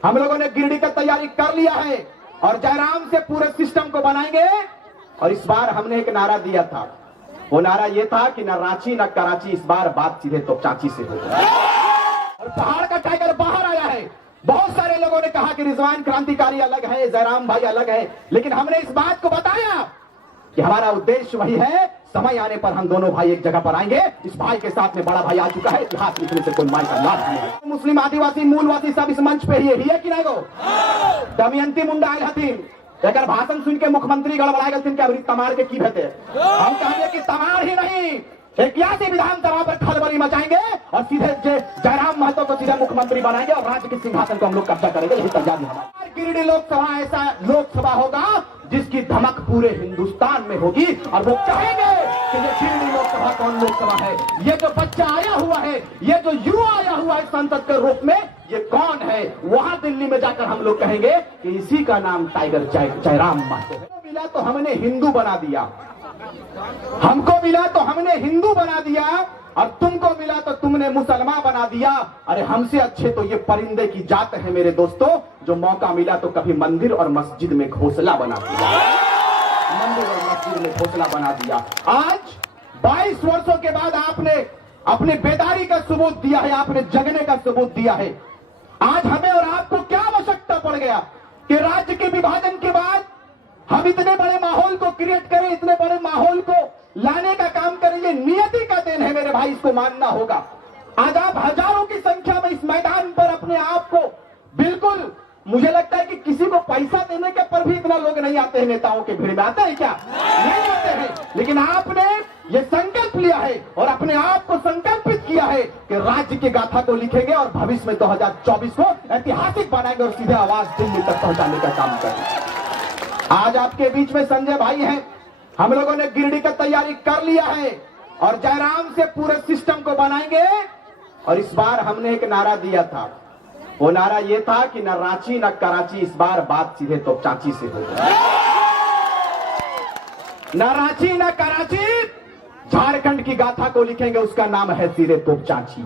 हम लोगों ने गिरडी का तैयारी कर लिया है और जयराम से पूरे सिस्टम को बनाएंगे। और इस बार हमने एक नारा दिया था, वो नारा ये था कि न रांची न कराची, इस बार बात सीधे तो चाची से होगी। और पहाड़ का टाइगर बाहर आया है। बहुत सारे लोगों ने कहा कि रिजवान क्रांतिकारी अलग है, जयराम भाई अलग है, लेकिन हमने इस बात को बताया कि हमारा उद्देश्य वही है। समय आने पर हम दोनों भाई एक जगह पर आएंगे। इस भाई के साथ में बड़ा भाई आ चुका है, इतिहास लिखने से कोई माई का लाभ नहीं है। मुस्लिम, आदिवासी, मूलवासी सब इस मंच पे ही है कि नहीं गो? दमयंती मुंडा आयल हथिन, एक भाषण सुन के मुख्यमंत्री गड़बड़ा गए क्या तमार के की भेते। हम कहेंगे कि तमार ही नहीं, 81 विधानसभा पर खलबली मचाएंगे और सीधे जयराम महतो को सीधे मुख्यमंत्री बनाएंगे और राज्य के सिंहासन को हम लोग कब्जा करेंगे। यही तैयारी हमारी। गिरिडीह लोकसभा ऐसा लोकसभा होगा जिसकी धमक पूरे हिंदुस्तान में होगी और वो कहेंगे कि ये गिरिडीह लोकसभा कौन लोकसभा है, ये जो बच्चा आया हुआ है, ये जो युवा आया हुआ है संसद के रूप में, ये कौन है। वहां दिल्ली में जाकर हम लोग कहेंगे कि इसी का नाम टाइगर जयराम महतो है। मिला तो हमने हिंदू बना दिया, हमको मिला तो हमने हिंदू बना दिया और तुमको मिला तो तुमने मुसलमान बना दिया। अरे हमसे अच्छे तो ये परिंदे की जात है मेरे दोस्तों, जो मौका मिला तो कभी मंदिर और मस्जिद में घोंसला बना दिया, मंदिर और मस्जिद में घोंसला बना दिया। आज 22 वर्षों के बाद आपने अपने बेदारी का सबूत दिया है, आपने जगने का सबूत दिया है। आज हमें और आपको क्या आवश्यकता पड़ गया कि राज्य के विभाजन के बाद हम इतने बड़े माहौल को क्रिएट करें, इतने बड़े माहौल को लाने का काम करें। ये नियति का देन है मेरे भाई, इसको मानना होगा। आज आप हजारों की संख्या में इस मैदान पर अपने आप को बिल्कुल, मुझे लगता है कि किसी को पैसा देने के पर भी इतना लोग नहीं आते हैं। नेताओं के भीड़ में आते हैं क्या? नहीं आते हैं। लेकिन आपने ये संकल्प लिया है और अपने आप को संकल्पित किया है कि राज्य की गाथा को लिखेंगे और भविष्य में 2024 को ऐतिहासिक बनाएंगे और सीधे आवाज दिल्ली तक पहुंचाने का काम करेंगे। आज आपके बीच में संजय भाई हैं। हम लोगों ने गिरडी का तैयारी कर लिया है और जयराम से पूरे सिस्टम को बनाएंगे। और इस बार हमने एक नारा दिया था, वो नारा ये था कि न रांची न कराची, इस बार बात सीधे तो चाची से होगी। न रांची न कराची, झारखंड की गाथा को लिखेंगे, उसका नाम है सीधे तो चाची।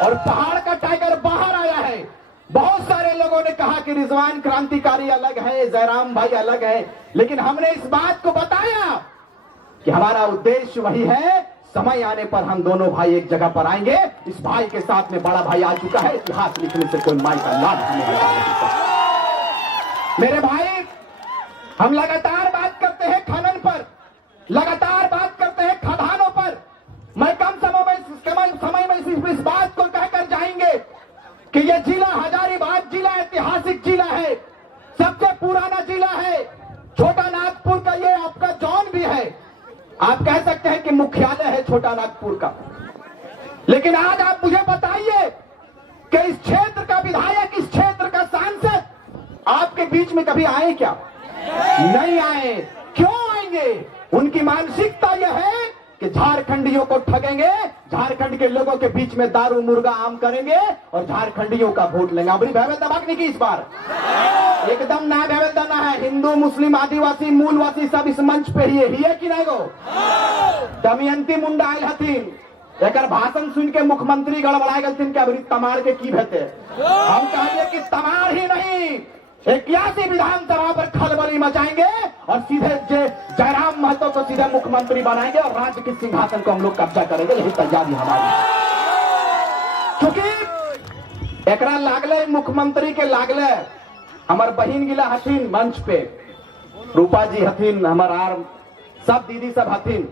और पहाड़ का टाइगर बाहर आया है। बहुत सारे लोगों ने कहा कि रिजवान क्रांतिकारी अलग है, जयराम भाई अलग है, लेकिन हमने इस बात को बताया कि हमारा उद्देश्य वही है। समय आने पर हम दोनों भाई एक जगह पर आएंगे। इस भाई के साथ में बड़ा भाई आ चुका है, इतिहास लिखने से कोई माई का लाभ हमें लगा नहीं सकता। मेरे भाई, हम लगातार बात करते हैं खनन पर, लगातार बात करते हैं खदानों पर। मैं कम समय में इस बात को कहकर जाएंगे कि यह जिला हजारीबाग जिला ऐतिहासिक जिला है, सबसे पुराना जिला है। छोटा नागपुर का ये आपका जोन भी है, आप कह सकते हैं कि मुख्यालय है छोटा नागपुर का। लेकिन आज आप मुझे बताइए कि इस क्षेत्र का विधायक, इस क्षेत्र का सांसद आपके बीच में कभी आए क्या? नहीं आए। क्यों आएंगे? उनकी मानसिकता यह है कि झारखंडियों को ठगेंगे, झारखंड के लोगों के बीच में दारू मुर्गा आम करेंगे और झारखंडियों का वोट लेंगे। बड़ी भयवेदा बागने की इस बार एकदम ना भयवेदा ना है। हिंदू, मुस्लिम, आदिवासी, मूलवासी सब इस मंच पे ही है कि नहीं गो? दमयंती मुंडा आयल हथिन, एक भाषण सुन के मुख्यमंत्री गड़बड़ा गए क्या तमार के की भेते। हम कहेंगे कि तमार ही नहीं, 81 विधानसभा पर खलबली मचाएंगे और सीधे जयराम महतो को सीधे मुख्यमंत्री बनाएंगे और राज्य के सिंहासन को हम लोग कब्जा करेंगे। यही तैयारी हमारी। क्योंकि एकरा लागले मुख्यमंत्री के लागले हमार बहन गिला हथिन मंच पे, रूपा जी हथिन, हमार आर सब दीदी सब हथिन,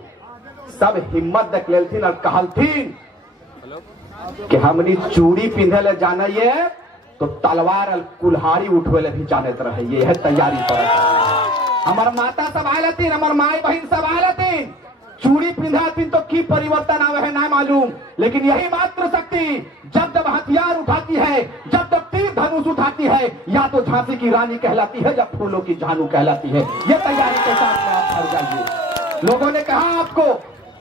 सब हिम्मत देख लेथिन और कहलथिन कि हमनी चूड़ी पिंधे ले जानिए तो तलवार और कुल्हाड़ी उठवे ले भी जानत रहे। ये है तैयारी पर। हमार माता सब आयल हथिन, हमार माई बहन सब आयल हथिन, चूड़ी पिंधाथिन तो की परिवर्तन आवे है ना मालूम, लेकिन यही मात्र शक्ति जब जब हथियार उठाती है, जब जब तीर धनुष उठाती है, या तो झांसी की रानी कहलाती है या फूलों की झानू कहलाती है। ये तैयारी के साथ में आप भर जाइए। लोगों ने कहा आपको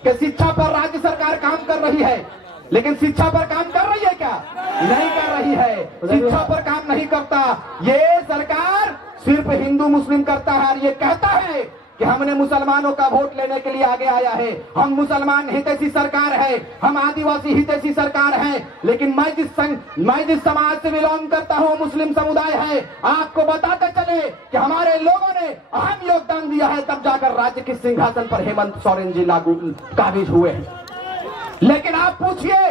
कि शिक्षा पर राज्य सरकार काम कर रही है, लेकिन शिक्षा पर काम कर रही है क्या? नहीं कर रही है। शिक्षा पर काम नहीं करता ये सरकार, सिर्फ हिंदू मुस्लिम करता है और ये कहता है कि हमने मुसलमानों का वोट लेने के लिए आगे आया है, हम मुसलमान हितैषी सरकार है, हम आदिवासी हितैषी सरकार है। लेकिन मैं जिस समाज से बिलोंग करता हूं, मुस्लिम समुदाय है, आपको बताते चले कि हमारे लोगों ने अहम योगदान दिया है, तब जाकर राज्य के सिंहासन पर हेमंत सोरेन जी काबिज हुए हैं। लेकिन आप पूछिए,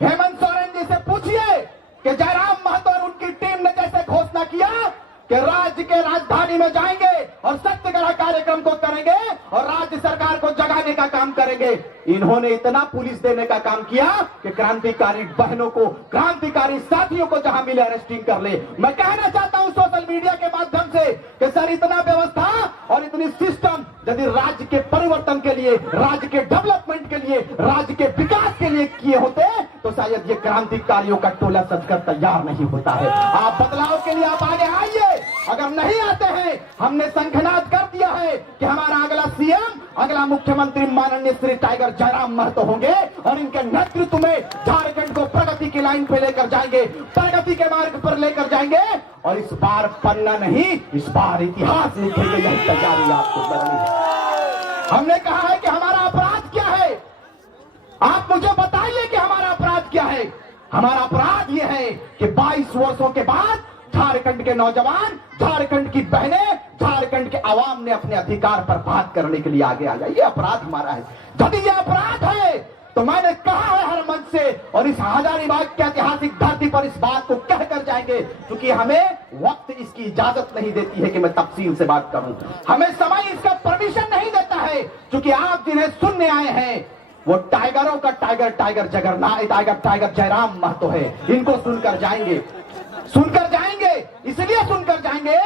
हेमंत सोरेन जी से पूछिए कि जयराम महतो और उनकी टीम ने जैसे घोषणा किया कि राज्य के राजधानी में जाएंगे और सत्याग्रह कार्यक्रम को करेंगे और राज्य सरकार को जगाने का काम करेंगे, इन्होंने इतना पुलिस देने का काम किया कि क्रांतिकारी बहनों को, क्रांतिकारी साथियों को जहां मिले अरेस्टिंग कर ले। मैं कहना चाहता हूं सोशल मीडिया के माध्यम से कि सर, इतना व्यवस्था और इतनी सिस्टम यदि राज्य के परिवर्तन के लिए, राज्य के डेवलपमेंट के लिए, राज्य के विकास के लिए किए होते तो शायद ये क्रांतिकारियों का टोला सजकर तैयार नहीं होता है। आप बदलाव के लिए आप आगे आइए। अगर नहीं आते हैं, हमने शंखनाद कर दिया है कि हमारा अगला सीएम, अगला मुख्यमंत्री माननीय श्री टाइगर जयराम महतो होंगे और इनके नेतृत्व में झारखंड को प्रगति की लाइन पे लेकर जाएंगे, प्रगति के मार्ग पर लेकर जाएंगे। और इस बार पन्ना नहीं, इस बार इतिहास लिखेंगे, यही तैयारी आपको करनी है। हमने कहा है कि हमारा अपराध क्या है, आप मुझे बताइए कि हमारा अपराध क्या है। हमारा अपराध यह है कि 22 वर्षों के बाद झारखंड के नौजवान, झारखंड की बहनें, झारखंड के आवाम ने अपने अधिकार पर बात करने के लिए आगे आ जाए। ये अपराध हमारा है। यदि ये अपराध है तो मैंने कहा है हर मंच से, और इस हजारीबाग की ऐतिहासिक धरती पर इस बात को कहकर जाएंगे, क्योंकि हमें वक्त इसकी इजाजत नहीं देती है कि मैं तफसील से बात करूं, हमें समय इसका परमिशन नहीं देता है, क्योंकि आप जिन्हें सुनने आए हैं वो टाइगरों का टाइगर, टाइगर जयराम महतो है। इनको सुनकर जाएंगे, इसलिए सुनकर जाएंगे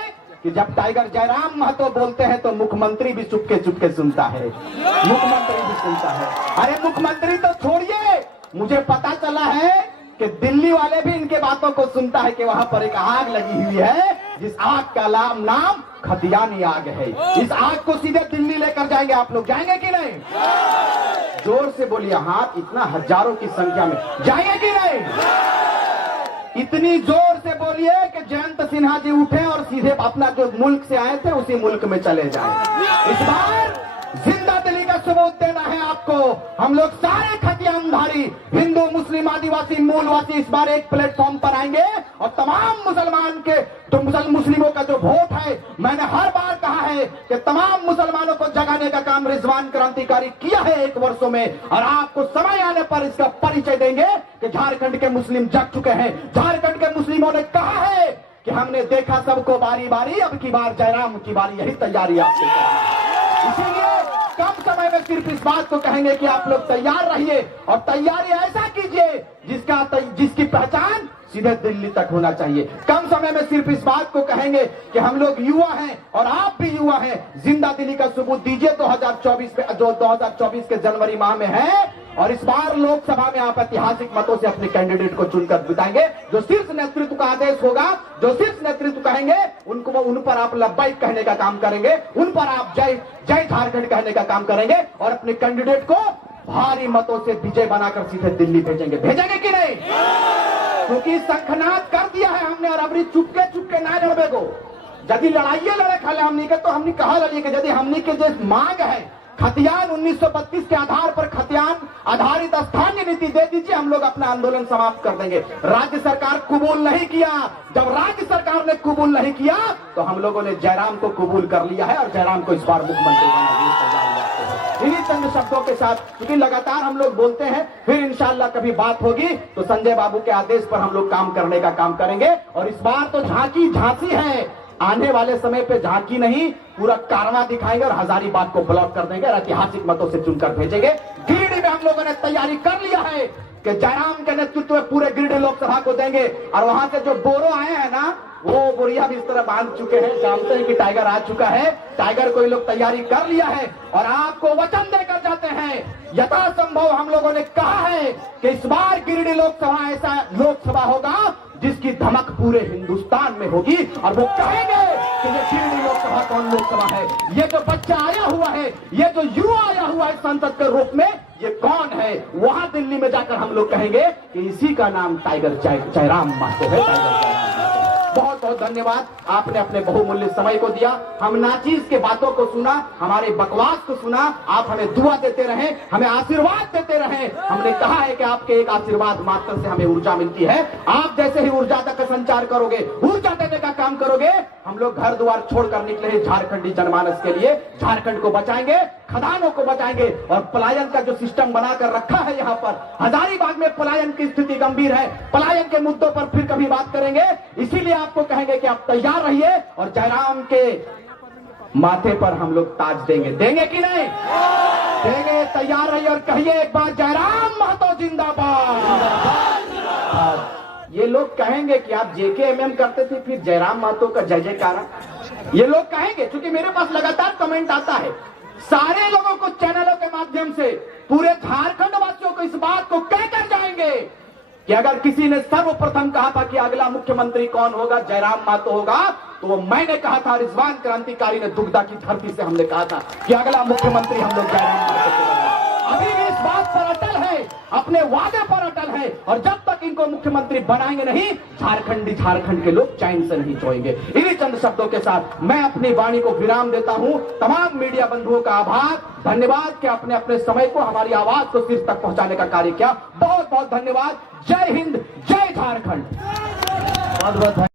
कि जब टाइगर जयराम महतो बोलते हैं तो मुख्यमंत्री भी चुपके चुपके सुनता है, मुख्यमंत्री भी सुनता है। अरे मुख्यमंत्री तो छोड़िए, मुझे पता चला है कि दिल्ली वाले भी इनके बातों को सुनता है कि वहां पर एक आग लगी हुई है, जिस आग का नाम खतियानी आग है। इस आग को सीधे दिल्ली लेकर जाएंगे। आप लोग जाएंगे कि नहीं? जोर से बोलिए। हाँ, इतना हजारों की संख्या में जाएंगे कि नहीं? इतनी जोर से बोलिए कि जयंत सिन्हा जी उठे और सीधे अपना जो मुल्क से आए थे उसी मुल्क में चले जाएं। इस बार जिंदा दिली का सबूत देना है आपको। हम लोग सारे खतियानधारी, हिंदू, मुस्लिम, आदिवासी, मूलवासी इस बार एक प्लेटफॉर्म पर आएंगे और तमाम मुसलमान के, तो मुस्लिमों का जो वोट है, मैंने हर बार कहा है कि तमाम मुसलमानों को जगाने का काम रिजवान क्रांतिकारी किया है 1 वर्षों में, और आपको समय आने पर इसका परिचय देंगे कि झारखंड के मुस्लिम जग चुके हैं। झारखंड के मुस्लिमों ने कहा है कि हमने देखा सबको बारी बारी, अब की बार जयराम की बारी, यही तैयारी आपसे करनी। इसीलिए कम समय में सिर्फ इस बात को कहेंगे कि आप लोग तैयार रहिए, और तैयारी ऐसा कीजिए जिसकी पहचान सीधे दिल्ली तक होना चाहिए। कम समय में सिर्फ इस बात को कहेंगे कि हम लोग युवा हैं और आप भी युवा हैं, जिंदा दिली का सबूत दीजिए 2024 में, जो 2024 के जनवरी माह में है। और इस बार लोकसभा में आप ऐतिहासिक मतों से अपने कैंडिडेट को चुनकर बिताएंगे। जो शीर्ष नेतृत्व का आदेश होगा, जो शीर्ष नेतृत्व कहेंगे, उन पर आप लब्बाइक कहने का काम करेंगे, उन पर आप जय जय झारखंड कहने का काम करेंगे, और अपने कैंडिडेट को भारी मतों से विजय बनाकर सीधे दिल्ली भेजेंगे कि नहीं? क्योंकि शंखनाद कर दिया है हमने, और अभी चुपके चुपके ना लड़बे को। यदि लड़ाइए लड़े खाले हमनी के, तो हमने कहा लड़िए कि यदि हमनी के जो मांग है खतियान 1932 के आधार पर खतियान आधारित स्थानीय नीति दे दीजिए, हम लोग अपना आंदोलन समाप्त कर देंगे। राज्य सरकार कबूल नहीं किया। जब राज्य सरकार ने कबूल नहीं किया तो हम लोगों ने जयराम को कबूल कर लिया है, और जयराम को इस बार मुख्यमंत्री बना। इन्हीं चंद शब्दों के साथ, क्योंकि लगातार हम लोग बोलते हैं, फिर इंशाल्लाह कभी बात होगी तो संजय बाबू के आदेश पर हम लोग काम करने का काम करेंगे। और इस बार तो झांसी है, आने वाले समय पे झांकी नहीं, पूरा कारवां दिखाएंगे और हजारीबाग को ब्लॉक कर देंगे और ऐतिहासिक मतों से चुनकर भेजेंगे। गिरिडीह में हम लोगों ने तैयारी कर लिया है कि जयराम के नेतृत्व में पूरे गिरिडीह लोकसभा को देंगे, और वहां से जो बोरो आए हैं ना, वो बोरिया भी इस तरह बांध चुके हैं, जानते हैं कि टाइगर आ चुका है। टाइगर को ये लोग तैयारी कर लिया है, और आपको वचन देकर जाते हैं, यथासंभव हम लोगों ने कहा है कि इस बार गिरिडीह लोकसभा ऐसा लोकसभा होगा जिसकी धमक पूरे हिंदुस्तान में होगी, और वो कहेंगे कि ये गिरिडीह लोकसभा कौन लोकसभा है, ये जो बच्चा आया हुआ है, ये जो युवा आया हुआ है संसद के रूप में, ये कौन है। वहां दिल्ली में जाकर हम लोग कहेंगे कि इसी का नाम टाइगर जयराम महतो है। बहुत बहुत धन्यवाद, आपने अपने बहुमूल्य समय को दिया। हम नाचीज के बातों को सुना, हमारे बकवास को सुना, आप हमें दुआ देते रहे, हमें आशीर्वाद देते रहे। हमने कहा है कि आपके एक आशीर्वाद मात्र से हमें ऊर्जा मिलती है। आप जैसे ही ऊर्जा का संचार करोगे, ऊर्जा देने का काम करोगे, हम लोग घर द्वार छोड़कर निकले हैं झारखंडी जनमानस के लिए। झारखंड को बचाएंगे, खदानों को बचाएंगे, और पलायन का जो सिस्टम बनाकर रखा है यहाँ पर, हजारीबाग में पलायन की स्थिति गंभीर है। पलायन के मुद्दों पर फिर कभी बात करेंगे, इसीलिए आपको कहेंगे कि आप तैयार रहिए और जयराम के माथे पर हम लोग ताज देंगे। देंगे कि नहीं देंगे? तैयार रहिए और कहिए एक बार जयराम महतो जिंदाबाद। ये लोग कहेंगे कि आप जेकेएमएम करते थे, फिर जयराम महतो का जय जयकारा, ये लोग कहेंगे, क्योंकि मेरे पास लगातार कमेंट आता है। सारे लोगों को चैनलों के माध्यम से, पूरे झारखंड वासियों को इस बात को कहकर जाएंगे कि अगर किसी ने सर्वप्रथम कहा था कि अगला मुख्यमंत्री कौन होगा, जयराम महतो होगा, तो वो मैंने कहा था। रिजवान क्रांतिकारी ने दुग्धा की धरती से हमने कहा था कि अगला मुख्यमंत्री हम लोग जयराम महतो को बनाएंगे। अभी भी इस बात पर अटल है, अपने वादे पर अटल है, और जब तक इनको मुख्यमंत्री बनाएंगे नहीं, झारखंड के लोग चैन से नहीं सोएंगे। इन्हीं चंद शब्दों के साथ मैं अपनी वाणी को विराम देता हूं। तमाम मीडिया बंधुओं का आभार, धन्यवाद कि आपने अपने समय को, हमारी आवाज को शीर्ष तक पहुंचाने का कार्य किया। बहुत बहुत धन्यवाद। जय हिंद, जय झारखंड। बहुत बहुत